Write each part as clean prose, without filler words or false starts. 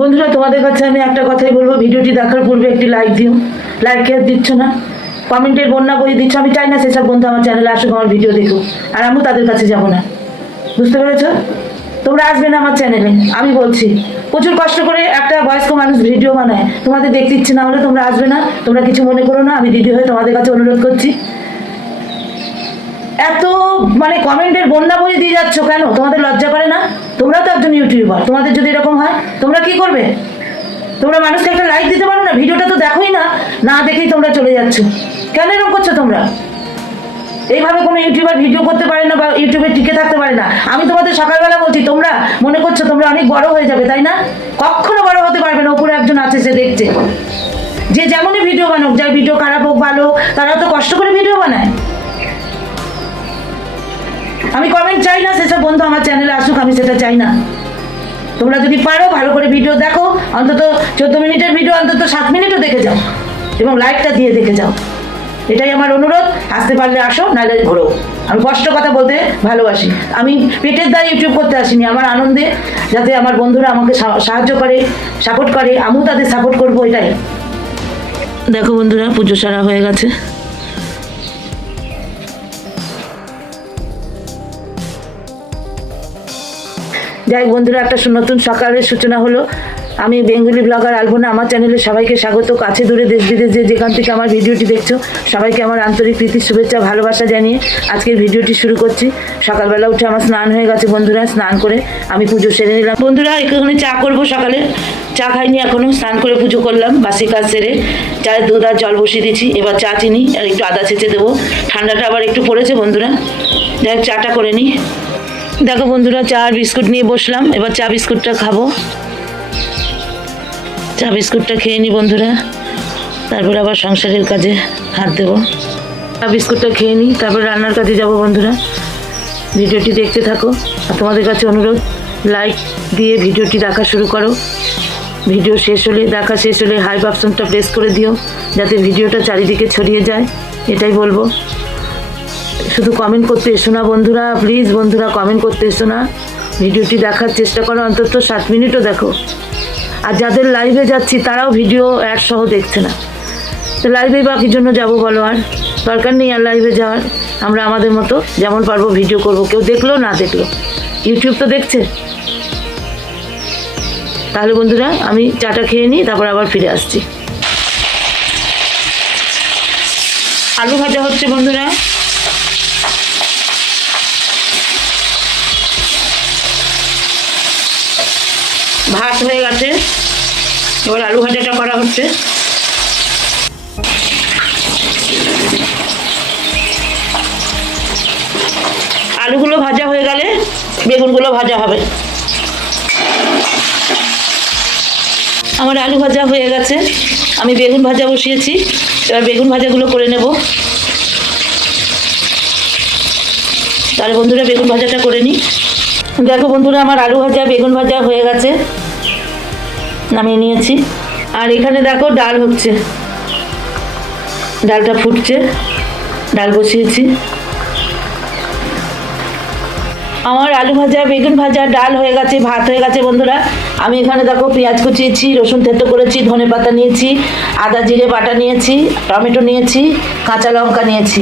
বন্ধুরা, তোমাদের কাছে আমি একটা কথাই বলবো, ভিডিওটি দেখার পূর্বে একটি লাইক দিও। লাইক কে দিচ্ছ না, কমেন্টের বন্যা বই দিচ্ছ। আমি চাই না সেসব বন্ধু আমার চ্যানেলে আসুক, আমার ভিডিও দেখুক, আর আমিও তাদের কাছে যাব না। বুঝতে পেরেছো? তোমরা আসবে না আমার চ্যানেলে, আমি বলছি। প্রচুর কষ্ট করে একটা বয়স্ক মানুষ ভিডিও বানায়, তোমাদের দেখতে ইচ্ছে না হলে তোমরা আসবে না। তোমরা কিছু মনে করো না, আমি দিদি হয়ে তোমাদের কাছে অনুরোধ করছি। এত কমেন্টের বন্যা বই দিয়ে যাচ্ছ কেন? তোমাদের লজ্জা করে না? তোমরাও তো একজন ইউটিউবার, তোমাদের যদি এরকম হয় তোমরা কি করবে? তোমরা মানুষকে একটা লাইক দিতে পারো না? ভিডিওটা তো দেখোই না, না দেখেই তোমরা চলে যাচ্ছ। কেন এরকম করছো তোমরা? এইভাবে কোনো ইউটিউবার ভিডিও করতে পারে না বা ইউটিউবে টিকে থাকতে পারে না। আমি তোমাদের সকালবেলা বলছি, তোমরা মনে করছো তোমরা অনেক বড় হয়ে যাবে, তাই না? কখনো বড় হতে পারবে না। উপরে একজন আছে, সে দেখছে। যে যেমনই ভিডিও বানাক, যার ভিডিও খারাপ হোক ভালো, তারা তো কষ্ট করে ভিডিও বানায়। আমি কমেন্ট চাই না সেসব বন্ধু আমার চ্যানেলে আসুক, আমি সেটা চাই না। তোমরা যদি পারো ভালো করে ভিডিও দেখো, অন্তত 14 মিনিটের ভিডিও অন্তত 7 মিনিটও দেখে যাও, এবং লাইকটা দিয়ে দেখে যাও। এটাই আমার অনুরোধ। আসতে পারলে আসো, নাহলে ঘোরো। আমি কষ্ট কথা বলতে ভালোবাসি। আমি পেটের দায় ইউটিউব করতে আসিনি, আমার আনন্দে যাতে আমার বন্ধুরা আমাকে সাহায্য করে, সাপোর্ট করে, আমিও তাদের সাপোর্ট করবো, এটাই। দেখো বন্ধুরা, পুজো সারা হয়ে গেছে। যাই বন্ধুরা, একটা নতুন সকালের সূচনা হলো। আমি বেঙ্গলি ব্লগার আলপনা, আমার চ্যানেলে সবাইকে স্বাগত। কাছে দূরে দেশ বিদেশে যেখান থেকে আমার ভিডিওটি দেখছো, সবাইকে আমার আন্তরিক প্রীতি, শুভেচ্ছা, ভালোবাসা জানিয়ে আজকের ভিডিওটি শুরু করছি। সকালবেলা উঠে আমার স্নান হয়ে গেছে বন্ধুরা। স্নান করে আমি পুজো সেরে নিলাম বন্ধুরা। এখানে চা করবো সকালে, চা খাইনি এখনো। স্নান করে পুজো করলাম, বাসি কাজ সেরে চায়ের দুধ আর জল বসিয়ে দিচ্ছি। এবার চা চিনি আর একটু আদা ছেঁচে দেবো। ঠান্ডাটা আবার একটু পড়েছে বন্ধুরা, যাই হোক চাটা করে নিই। দেখো বন্ধুরা, চা আর বিস্কুট নিয়ে বসলাম। এবার চা বিস্কুটটা খাবো। চা বিস্কুটটা খেয়ে নিই বন্ধুরা, তারপর আবার সংসারের কাজে হাত দেবো। চা বিস্কুটটা খেয়ে নিই, তারপর রান্নার কাজে যাব বন্ধুরা। ভিডিওটি দেখতে থাকো, আর তোমাদের কাছে অনুরোধ, লাইক দিয়ে ভিডিওটি দেখা শুরু করো। ভিডিও শেষ হলে, দেখা শেষ হলে হাইপ অপশনটা প্রেস করে দিও, যাতে ভিডিওটা চারিদিকে ছড়িয়ে যায়। এটাই বলবো। শুধু কমেন্ট করতে এসো না বন্ধুরা, প্লিজ বন্ধুরা, কমেন্ট করতে এসো না। ভিডিওটি দেখার চেষ্টা করো, অন্তত 7 মিনিটও দেখো। আর যাদের লাইভে যাচ্ছি তারাও ভিডিও অ্যাড সহ দেখছে না, তো লাইভে বা কি জন্য যাবো বলো? আর দরকার নেই আর লাইভে যাওয়ার। আমরা আমাদের মতো যেমন পারবো ভিডিও করব, কেউ দেখলো না দেখলো, ইউটিউব তো দেখছে। তাহলে বন্ধুরা, আমি চাটা খেয়ে নিই, তারপর আবার ফিরে আসছি। আলু ভাজা হচ্ছে বন্ধুরা। ভাত হয়ে গেছে, এবার আলু ভাজাটা করা হচ্ছে। আলুগুলো ভাজা হয়ে গেলে বেগুনগুলো ভাজা হবে। আমার আলু ভাজা হয়ে গেছে, আমি বেগুন ভাজা বসিয়েছি। এবার বেগুন ভাজাগুলো করে নেব। তাহলে বন্ধুরা, বেগুন ভাজাটা করে নিই। দেখো বন্ধুরা, আমার আলু ভাজা বেগুন ভাজা হয়ে গেছে, নামিয়ে নিয়েছি। আর এখানে দেখো ডাল হচ্ছে, ডালটা ফুটছে, ডাল বসিয়েছি। আমার আলু ভাজা বেগুন ভাজা ডাল হয়ে গেছে, ভাত হয়ে গেছে বন্ধুরা। আমি এখানে দেখো পেঁয়াজ কুচিয়েছি, রসুন থেতো করেছি, ধনে পাতা নিয়েছি, আদা জিরে বাটা নিয়েছি, টমেটো নিয়েছি, কাঁচা লঙ্কা নিয়েছি।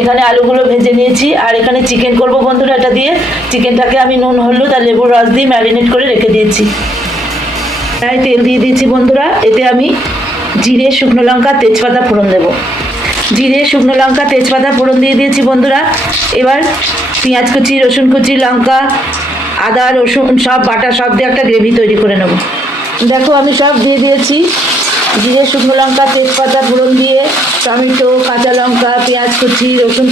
এখানে আলুগুলো ভেজে নিয়েছি। আর এখানে চিকেন করব বন্ধুরা। এটা দিয়ে চিকেনটাকে আমি নুন হলুদ আর লেবুর রস দিয়ে ম্যারিনেট করে রেখে দিয়েছি। তাই তেল দিয়ে দিয়েছি বন্ধুরা। এতে আমি জিরে, শুকনো লঙ্কা, তেজপাতা ফোড়ন দেবো। জিরে, শুকনো লঙ্কা, তেজপাতা ফোড়ন দিয়ে দিয়েছি বন্ধুরা। এবার পেঁয়াজ কুচি, রসুন কুচি, লঙ্কা, আদা, রসুন সব বাটা সব দিয়ে একটা গ্রেভি তৈরি করে নেব। দেখো আমি সব দিয়ে দিয়েছি। জিরে, শুকনো লঙ্কা, তেজপাতা ফোড়ন দিয়ে, টমেটো, কাঁচা লঙ্কা, পেঁয়াজ কুচি, রসুন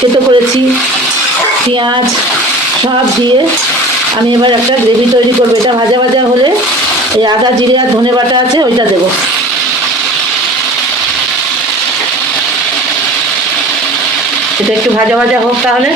থেতো করেছি, পেঁয়াজ সব দিয়ে আমি এবার একটা গ্রেভি তৈরি করবো। এটা ভাজা ভাজা হলে এই আদা জিরে আর ধনে বাটা আছে, ওইটা দেবো। এটা একটু ভাজা ভাজা হোক। তাহলে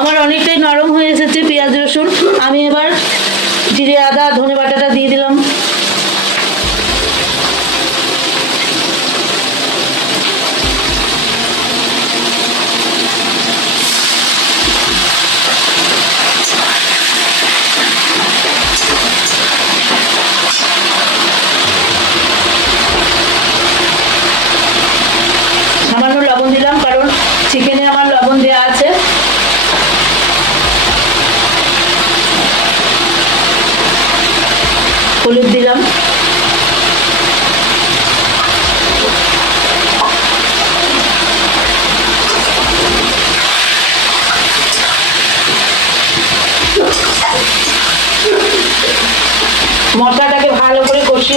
আমার অনেকটাই নরম হয়ে এসেছে পেঁয়াজ রসুন। আমি এবার জিরে, আদা, ধনে বাটাটা দিয়ে দিলাম।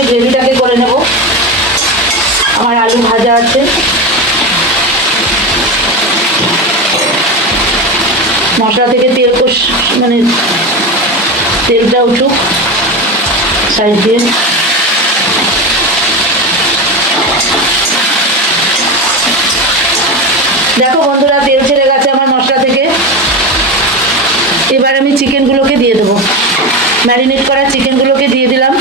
গ্রেভিটাকে করে নেব। আমার আলু ভাজা আছে, মশলা থেকে তেল মানে তেলটা উঠুক সাইড দিয়ে। দেখো বন্ধুরা, তেল ছেড়ে গেছে আমার মশলা থেকে। এবার আমি চিকেনগুলোকে দিয়ে দেবো, ম্যারিনেট করা চিকেনগুলোকে দিয়ে দিলাম।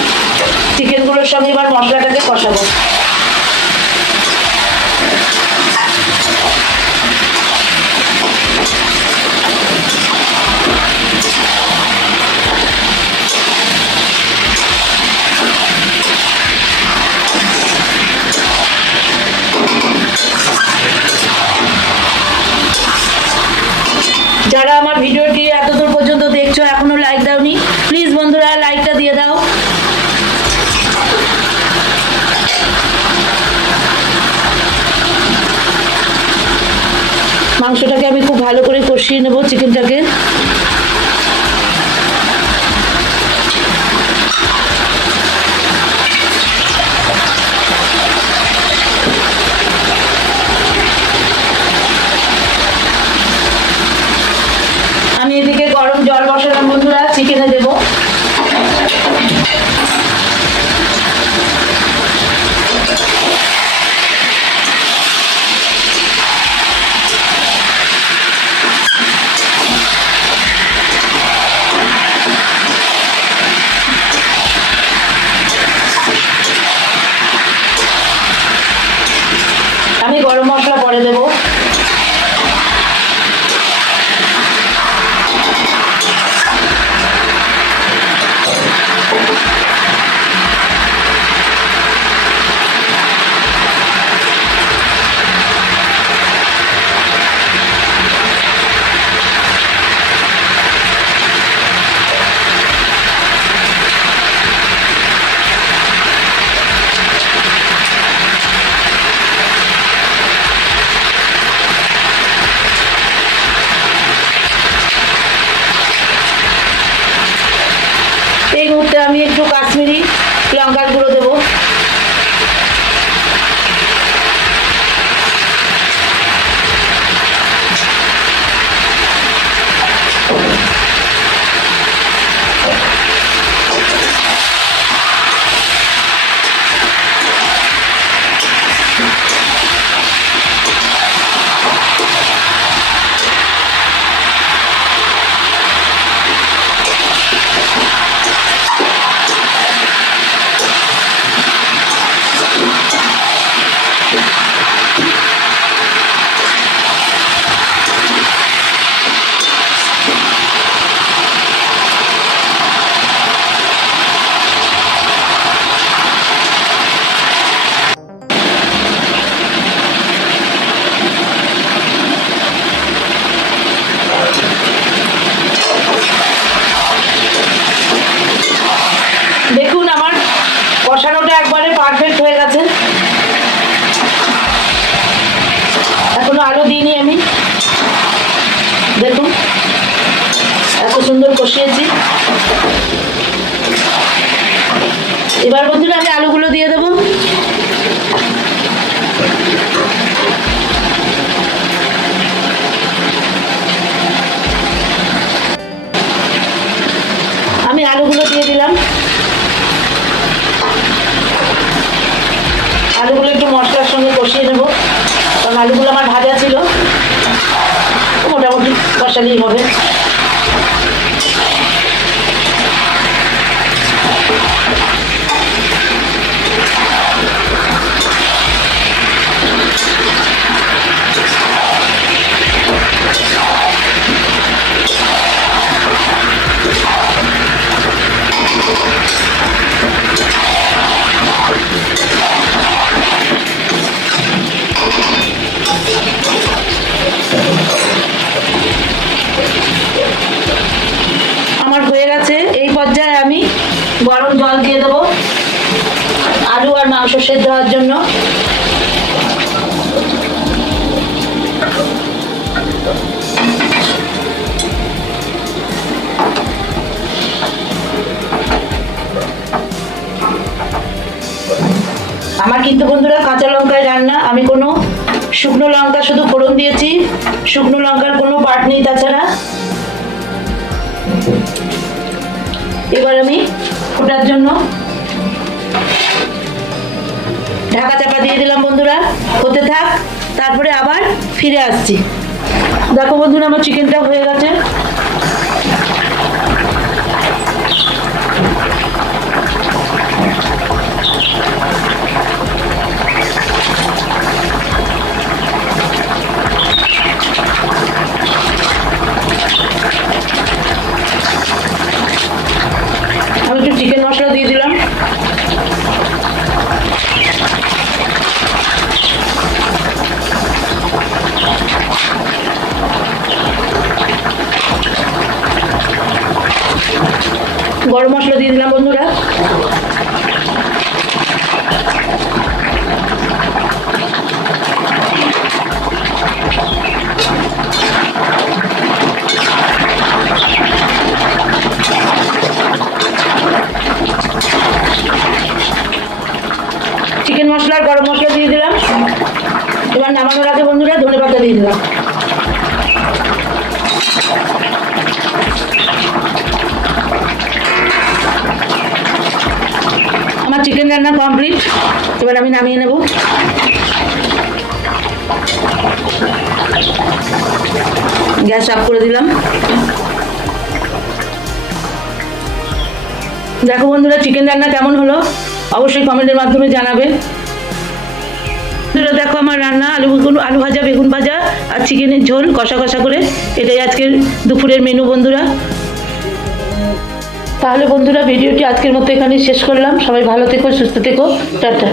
চিকেনগুলোর সঙ্গে এবার মশলাটাকে কষাবো। যারা আমার ভিডিওটি এতদূর পর্যন্ত দেখছো এখনো লাইক দাওনি, প্লিজ বন্ধুরা লাইকটা দিয়ে দাও। মাংসটাকে আমি খুব ভালো করে কষিয়ে নেব, চিকেনটাকে। আমি এদিকে গরম জল বসালাম বন্ধুরা, চিকেনে দেবো। আমি গরম মশলা পরে দেবো। এই মুহূর্তে আমি একটু কাশ্মীরি লঙ্কার গুঁড়ো দেবো। দেখুন আমার কষানোটা একবারে পারফেক্ট হয়ে গেছে। এখনো আলু দিইনি আমি, দেখুন এত সুন্দর কষিয়েছি। এবার বন্ধুরা আমি আলুগুলো দিয়ে দেবো। আমি আলুগুলো দিয়ে দিলাম। আলুগুলো একটু মশলার সঙ্গে কষিয়ে নেব, কারণ আলুগুলো আমার ভাজা ছিল, মোটামুটি কষালেই হবে। আমার হয়ে গেছে। এই পর্যায়ে আমি গরম জল দিয়ে দেবো আলু আর মাংস সেদ্ধ হওয়ার জন্য। কিন্তু বন্ধুরা কাঁচা লঙ্কায় রান্না, আমি কোনো শুকনো লঙ্কা শুধু ফোড়ন দিয়েছি, শুকনো লঙ্কার কোনো বাট নেই তাছাড়া। এবার আমি ফোটার জন্য ঢাকা চাপা দিয়ে দিলাম বন্ধুরা, হতে থাক, তারপরে আবার ফিরে আসছি। দেখো বন্ধুরা আমার চিকেনটা হয়ে গেছে। আমি একটু চিকেন মশলা দিয়ে দিলাম। গরম মশলা দিয়ে দিলাম বন্ধুরা। চিকেন মশলা আর গরম মশলা দিয়ে দিলাম। এবার নামানোর আগে বন্ধুরা ধনেপাতা দিয়ে দিলাম। আমার চিকেন রান্না কমপ্লিট, এবার আমি নামিয়ে নেব। গ্যাস অফ করে দিলাম। দেখো বন্ধুরা চিকেন রান্না কেমন হলো অবশ্যই কমেন্টের মাধ্যমে জানাবে। দেখো আমার রান্না আলু ভাজা, বেগুন ভাজা আর চিকেনের ঝোল কষা কষা করে, এটাই আজকের দুপুরের মেনু বন্ধুরা। তাহলে বন্ধুরা ভিডিওটি আজকের মতো এখানে শেষ করলাম। সবাই ভালো থেকো, সুস্থ থেকো, টাটা।